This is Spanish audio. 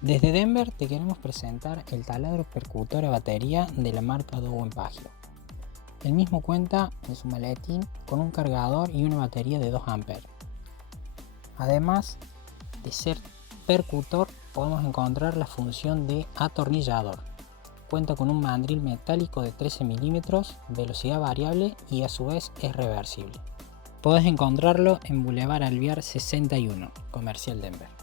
Desde Denver te queremos presentar el taladro percutor a batería de la marca Dow en Pagio. El mismo cuenta en su maletín con un cargador y una batería de 2 A. Además de ser percutor, podemos encontrar la función de atornillador. Cuenta con un mandril metálico de 13 milímetros, velocidad variable y a su vez es reversible. Podés encontrarlo en Boulevard Alvear 61, Comercial Denver.